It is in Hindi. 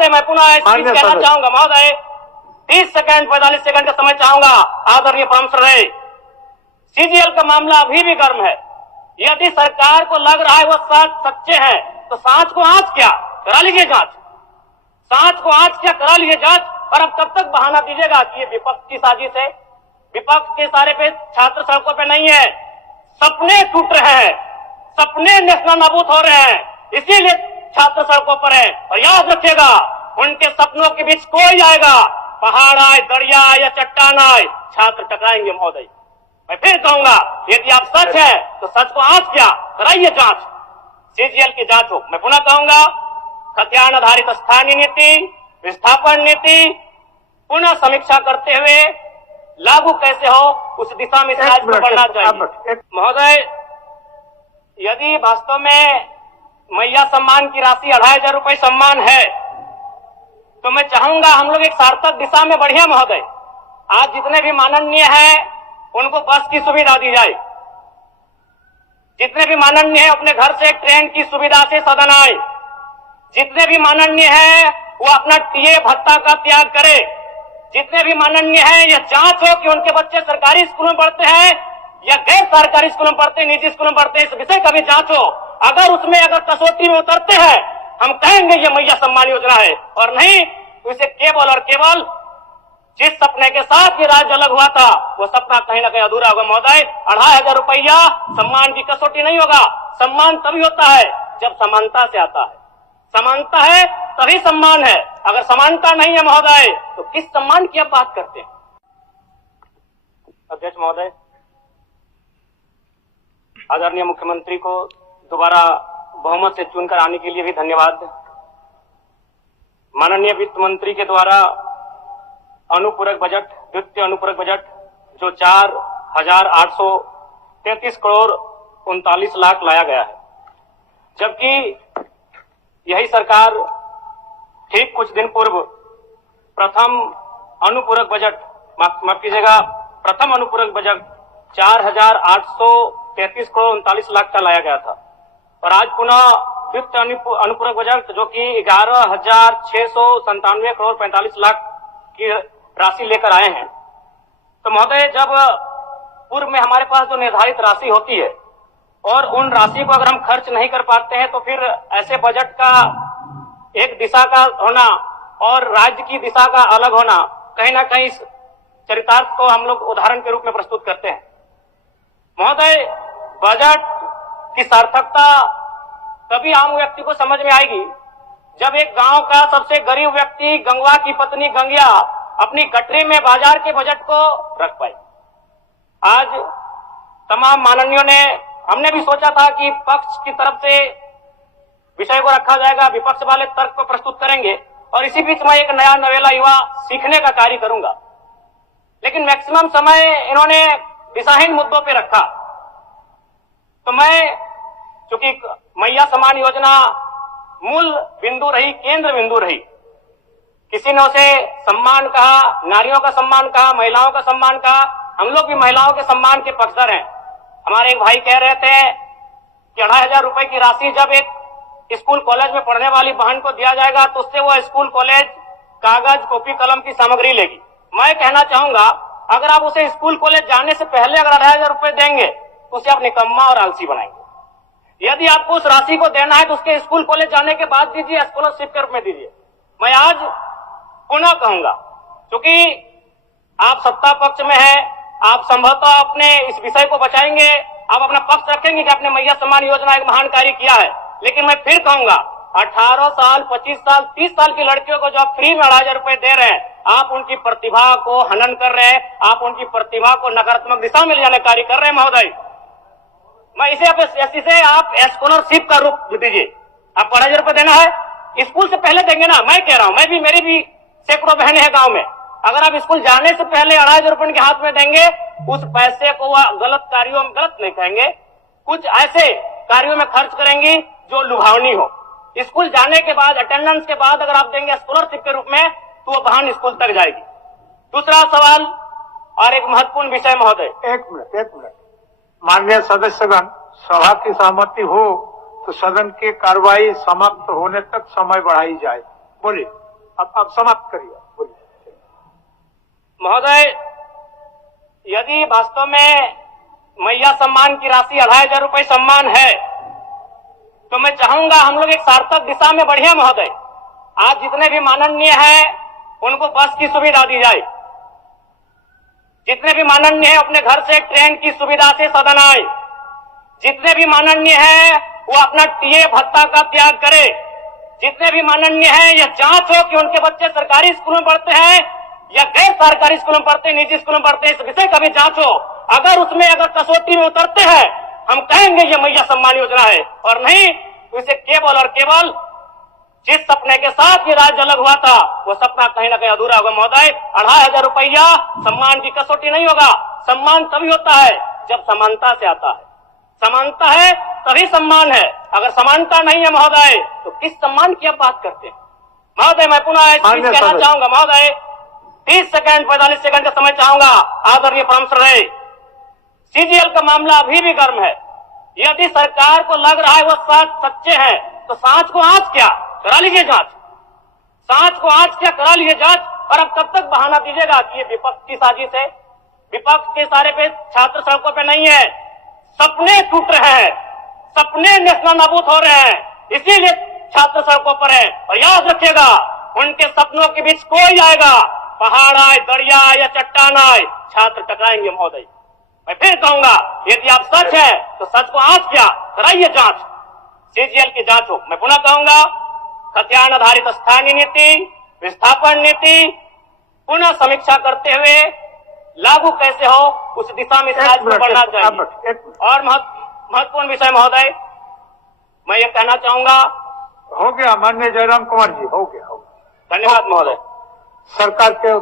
महोदय मैं पुनः कहना चाहूंगा महोदय 30 सेकंड 45 सेकंड का समय चाहूंगा। आदरणीय परमश रहे, सीजीएल का मामला अभी भी गर्म है। यदि सरकार को लग रहा है वो सच्चे हैं तो सांच को आंच क्या करा लीजिए जांच, सांच को आंच क्या करा लीजिए जांच। और अब कब तक बहाना दीजिएगा कि ये विपक्ष की साजिश है? विपक्ष के सारे पे छात्र सड़कों पे नहीं है, सपने टूट रहे हैं, सपने नेशनल नाबूद हो रहे हैं, इसीलिए छात्र सड़कों पर है। और याद रखिएगा उनके सपनों के बीच कोई आएगा, पहाड़ आए, दरिया आए या चट्टान आए, छात्र टकराएंगे महोदय। मैं फिर कहूंगा यदि आप सच है तो सच को आंच क्या कराइए जांच, सीजीएल की जांच हो। मैं पुनः कहूंगा खतियान आधारित स्थानीय नीति, विस्थापन नीति पुनः समीक्षा करते हुए लागू कैसे हो उस दिशा में राज्य को बढ़ना चाहिए। महोदय यदि वास्तव में मैया सम्मान की राशि 2500 रुपए सम्मान है तो मैं चाहूंगा हम लोग एक सार्थक दिशा में बढ़िया महोदय। आज जितने भी माननीय हैं उनको बस की सुविधा दी जाए, जितने भी माननीय हैं अपने घर से ट्रेन की सुविधा से सदन आए, जितने भी माननीय हैं वो अपना टीए भत्ता का त्याग करे, जितने भी माननीय हैं यह जांच हो कि उनके बच्चे सरकारी स्कूलों में पढ़ते हैं या गैर सरकारी स्कूलों में पढ़ते हैं, निजी स्कूलों में पढ़ते हैं, इस विषय का भी जांच हो। अगर उसमें अगर कसौटी में उतरते हैं हम कहेंगे ये मैया सम्मान योजना है, और नहीं तो इसे केवल और केवल जिस सपने के साथ ये राज्य अलग हुआ था वो सपना कहीं ना कहीं अधूरा होगा महोदय। 2500 रुपया सम्मान की कसौटी नहीं होगा। सम्मान तभी होता है जब समानता से आता है, समानता है तभी सम्मान है। अगर समानता नहीं है महोदय तो किस सम्मान की आप बात करते हैं? अध्यक्ष महोदय, आदरणीय मुख्यमंत्री को दोबारा बहुमत से चुनकर आने के लिए भी धन्यवाद। माननीय वित्त मंत्री के द्वारा अनुपूरक बजट, द्वितीय अनुपूरक बजट जो 4,833 करोड़ 39 लाख लाया गया है, जबकि यही सरकार ठीक कुछ दिन पूर्व प्रथम अनुपूरक बजट, माफ कीजिएगा, प्रथम अनुपूरक बजट 4,833 करोड़ 39 लाख का लाया गया था। और आज पुनः द्वितीय अनुपूरक बजट जो कि 11,697 करोड़ 45 लाख की राशि लेकर आए हैं। तो महोदय जब पूर्व में हमारे पास जो निर्धारित राशि होती है और उन राशि को अगर हम खर्च नहीं कर पाते हैं तो फिर ऐसे बजट का एक दिशा का होना और राज्य की दिशा का अलग होना कहीं ना कहीं इस चरितार्थ को हम लोग उदाहरण के रूप में प्रस्तुत करते हैं। महोदय बजट की सार्थकता तभी आम व्यक्ति को समझ में आएगी जब एक गांव का सबसे गरीब व्यक्ति गंगवा की पत्नी गंगिया अपनी गठरी में बाजार के बजट को रख पाई। आज तमाम माननीयों ने, हमने भी सोचा था कि पक्ष की तरफ से विषय को रखा जाएगा, विपक्ष वाले तर्क को प्रस्तुत करेंगे और इसी बीच में एक नया नवेला युवा सीखने का कार्य करूंगा। लेकिन मैक्सिमम समय इन्होंने दिशाहीन मुद्दों पे रखा। तो मैं, चूंकि मैया सम्मान योजना मूल बिंदु रही, केंद्र बिंदु रही, किसी ने उसे सम्मान कहा, नारियों का सम्मान कहा, महिलाओं का सम्मान कहा, हम लोग भी महिलाओं के सम्मान के पक्षधर हैं। हमारे एक भाई कह रहे थे कि 2500 रुपए की राशि जब एक स्कूल कॉलेज में पढ़ने वाली बहन को दिया जाएगा तो उससे वो स्कूल कॉलेज कागज कॉपी कलम की सामग्री लेगी। मैं कहना चाहूंगा अगर आप उसे स्कूल कॉलेज जाने से पहले अगर 2500 रुपए देंगे तो उसे आप निकम्मा और आलसी बनाएंगे। यदि आपको उस राशि को देना है तो उसके स्कूल कॉलेज जाने के बाद दीजिए, स्कॉलरशिप के रूप में दीजिए। मैं आज पुनः कहूंगा क्योंकि आप सत्ता पक्ष में है, आप संभवतः अपने इस विषय को बचाएंगे, आप अपना पक्ष रखेंगे कि आपने मैया सम्मान योजना एक महान कार्य किया है। लेकिन मैं फिर कहूंगा 18 साल 25 साल 30 साल की लड़कियों को जो आप फ्री में 2500 रुपए दे रहे हैं, आप उनकी प्रतिभा को हनन कर रहे हैं, आप उनकी प्रतिभा को नकारात्मक दिशा में ले जाने कार्य कर रहे हैं महोदय। मैं इसे आप स्कॉलरशिप का रूप दीजिए। आप 2500 रुपए देना है, स्कूल से पहले देंगे ना। मैं कह रहा हूं, मेरी भी सैकड़ों बहनें हैं गांव में, अगर आप स्कूल जाने से पहले 2500 रुपए उनके हाथ में देंगे, उस पैसे को वह गलत कार्यों में, गलत नहीं कहेंगे, कुछ ऐसे कार्यों में खर्च करेंगी जो लुभावनी हो। स्कूल जाने के बाद, अटेंडेंस के बाद अगर आप देंगे स्कॉलरशिप के रूप में तो वो बहन स्कूल तक जाएगी। दूसरा सवाल और एक महत्वपूर्ण विषय महोदय। एक मिनट माननीय सदस्यगण, सभा की सहमति हो तो सदन की कार्रवाई समाप्त होने तक समय बढ़ाई जाए। बोलिए। अब समाप्त करिए, बोलिए। महोदय, यदि वास्तव में मैया सम्मान की राशि 2500 रुपए सम्मान है, तो मैं चाहूंगा हम लोग एक सार्थक दिशा में बढ़िया महोदय। आज जितने भी माननीय हैं उनको बस की सुविधा दी जाए, जितने भी माननीय हैं अपने घर से ट्रेन की सुविधा से सदन आए, जितने भी माननीय हैं वो अपना टीए भत्ता का त्याग करे, जितने भी माननीय हैं यह जांच हो कि उनके बच्चे सरकारी स्कूल में पढ़ते हैं या गैर सरकारी स्कूल में पढ़ते हैं, निजी स्कूल में पढ़ते हैं, इस विषय का भी जांच हो। अगर उसमें कसौटी में उतरते हैं हम कहेंगे ये मैया सम्मान योजना है, और नहीं तो इसे केवल और केवल जिस सपने के साथ ये राज्य अलग हुआ था वो सपना कहीं ना कहीं अधूरा होगा महोदय। 2500 रुपया सम्मान की कसौटी नहीं होगा। सम्मान तभी होता है जब समानता से आता है, समानता है तभी सम्मान है। अगर समानता नहीं है महोदय तो किस सम्मान की आप बात करते हैं महोदय? मैं पुनः इस चीज कहना चाहूंगा महोदय, 30 सेकंड 45 सेकंड का समय चाहूंगा। आदरणीय परम रहे, सीजीएल का मामला अभी भी गर्म है। यदि सरकार को लग रहा है वो सच्चे हैं तो सांच को आज क्या करा लीजिए जांच, सांच को आज क्या करा लीजिए जांच। और अब कब तक बहाना दीजिएगा कि ये विपक्ष की साजिश है? विपक्ष के सारे पे छात्र सड़कों पे नहीं है, सपने टूट रहे हैं, सपने नेस्ता नाबूद हो रहे हैं, इसीलिए छात्र सड़कों पर है। और याद रखिएगा उनके सपनों के बीच कोई आएगा, पहाड़ आए, दरिया आए या चट्टान आए, छात्र टकराएंगे महोदय। मैं फिर कहूंगा यदि आप सच है तो सच को आज क्या कराइए जांच, सीजीएल की जांच हो। मैं पुनः कहूंगा खतियान आधारित स्थानीय नीति, विस्थापन नीति पुनः समीक्षा करते हुए लागू कैसे हो उस दिशा में राज्य को बढ़ना चाहिए। और महत्वपूर्ण विषय महोदय मैं ये कहना चाहूंगा, हो गया माननीय जयराम कुमार जी, हो गया। धन्यवाद महोदय। सरकार के